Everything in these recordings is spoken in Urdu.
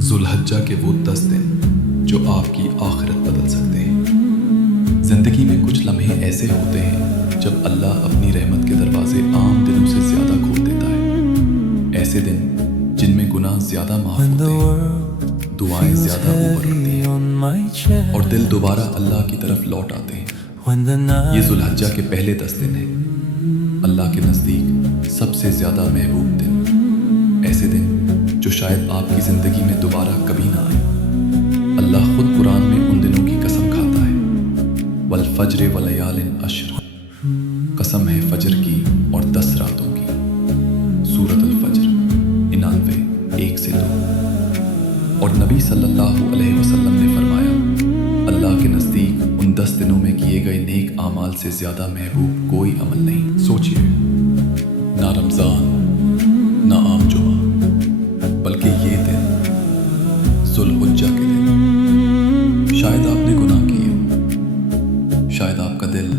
ذوالحجہ کے وہ 10 دن جو آپ کی آخرت بدل سکتے ہیں۔ زندگی میں کچھ لمحے ایسے ہوتے ہیں جب اللہ اپنی رحمت کے دروازے عام دنوں سے زیادہ کھول دیتا ہے۔ ایسے دن جن میں گناہ زیادہ معاف ہوتے ہیں، دعائیں زیادہ اوپر اٹھتی ہیں اور دل دوبارہ اللہ کی طرف لوٹ آتے ہیں۔ یہ ذوالحجہ کے پہلے 10 دن ہیں، اللہ کے نزدیک سب سے زیادہ محبوب دن، ایسے دن جو شاید آپ کی زندگی میں دوبارہ کبھی نہ آئے۔ اللہ خود قرآن میں ان دنوں کی قسم کھاتا ہے، والفجر ولیال عشر، قسم ہے فجر کی اور 10 راتوں کی۔ سورۃ الفجر 99 1 سے 2۔ اور نبی صلی اللہ علیہ وسلم نے فرمایا، اللہ کے نزدیک ان 10 دنوں میں کیے گئے نیک اعمال سے زیادہ محبوب کوئی عمل نہیں۔ سوچئے، نہ رمضان نہ عام جمعہ، بلکہ یہ دن ذوالحجہ کے دن۔ شاید آپ نے گناہ کیے ہوں، شاید آپ کا دل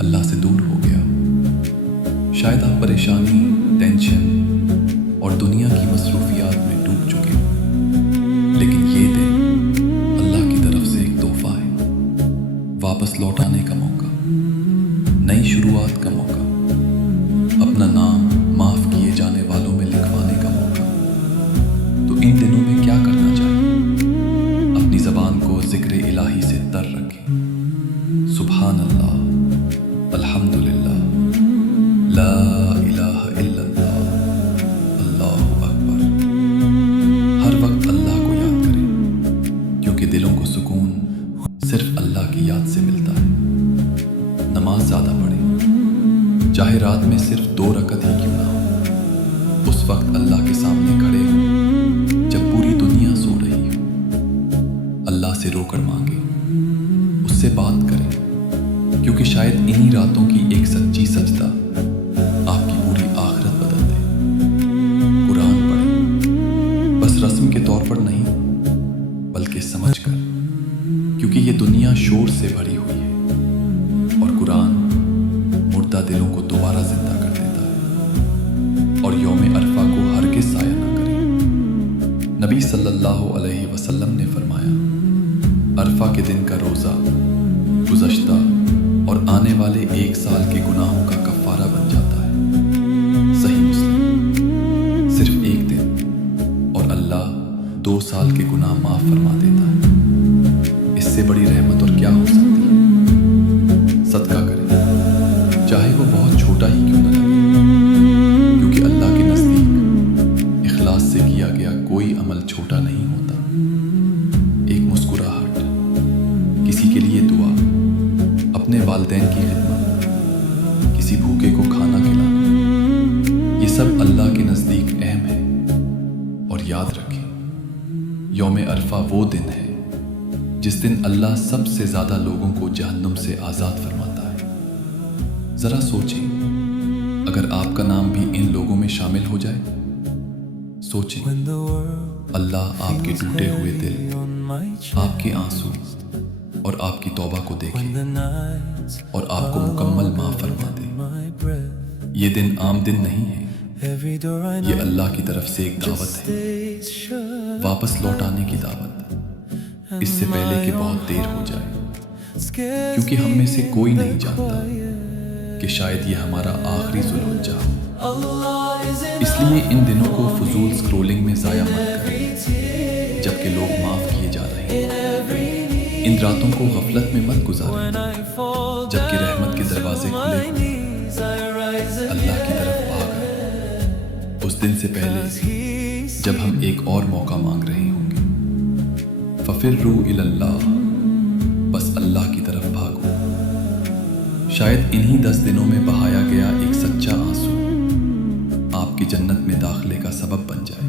اللہ سے دور ہو گیا، شاید آپ پریشانی، ٹینشن اور دنیا کی مصروفیات میں ڈوب چکے ہوں، لیکن یہ دن اللہ کی طرف سے ایک تحفہ ہے، واپس لوٹانے کا موقع، نئی شروعات کا موقع، اپنا نام معاف کیے جانے والوں میں لکھوانے کا موقع۔ تو ان دنوں میں کیا کرنا چاہیے؟ اپنی زبان کو ذکر الہی سے تر رکھیں۔ سبحان اللہ، الحمدللہ، لا الہ الا اللہ، اللہ اکبر۔ ہر وقت اللہ کو یاد کریں، کیونکہ دلوں کو سکون صرف اللہ کی یاد سے ملتا ہے۔ نماز زیادہ پڑھیں، چاہے رات میں صرف 2 رکعت ہی کیوں نہ ہو۔ اس وقت اللہ کے سامنے کھڑے ہوں جب پوری دنیا سو رہی ہو، اللہ سے رو کر مانگیں، اس سے بات کریں، کیونکہ شاید انہی راتوں کی ایک سچی سجدہ آپ کی پوری آخرت بدل دے۔ قرآن پڑھیں، بس رسم کے طور پر نہیں، بلکہ سمجھ کر، کیونکہ یہ دنیا شور سے بھری ہوئی ہے اور قرآن مردہ دلوں کو دوبارہ زندہ کر دیتا ہے۔ اور یوم عرفہ کو ہرگز ضائع نہ کریں۔ نبی صلی اللہ علیہ وسلم نے فرمایا، عرفہ کے دن کا روزہ گزشتہ اور آنے والے 1 سال کے گناہوں کا کفارہ بن جاتا ہے۔ صحیح مسلم۔ صرف 1 دن اور اللہ 2 سال کے گناہ معاف فرما دیتا ہے۔ اس سے بڑی رحمت اور کیا ہو سکتی ہے؟ صدقہ کریں، چاہے وہ بہت چھوٹا ہی کیوں نہ لگے، کیونکہ اللہ کے نزدیک اخلاص سے کیا گیا کوئی عمل چھوٹا نہیں ہوتا۔ ایک مسکراہٹ، کسی کے لیے دعا، اپنے والدین کی خدمت، کسی بھوکے کو کھانا کھلانا، یہ سب اللہ کے نزدیک اہم ہے۔ اور یاد رکھیں، یوم عرفہ وہ دن ہے جس دن اللہ سب سے زیادہ لوگوں کو جہنم سے آزاد فرماتا ہے۔ ذرا سوچیں، اگر آپ کا نام بھی ان لوگوں میں شامل ہو جائے۔ سوچیں، اللہ آپ کے ٹوٹے ہوئے دل، آپ کے آنسو اور آپ کی توبہ کو دیکھے اور آپ کو مکمل معاف فرما دے۔ یہ دن عام دن نہیں ہے، یہ اللہ کی طرف سے ایک دعوت ہے، واپس لوٹانے کی دعوت، اس سے پہلے کہ بہت دیر ہو جائے، کیونکہ ہم میں سے کوئی نہیں جانتا کہ شاید یہ ہمارا آخری ذوالحجہ ہو۔ اس لیے ان دنوں کو فضول اسکرولنگ میں ضائع مت کریں، جبکہ لوگ معاف کیے جا رہے ہیں۔ ان راتوں کو غفلت میں مت گزاریں، جبکہ رحمت کے دروازے کھلے ہوئے ہیں۔ اللہ کی طرف بھاگیں اس دن سے پہلے جب ہم ایک اور موقع مانگ رہے ہوں گے۔ ففروا الی اللہ، بس اللہ کی طرف بھاگو۔ شاید انہی 10 دنوں میں بہایا گیا ایک سچا آنسو آپ کی جنت میں داخلے کا سبب بن جائے۔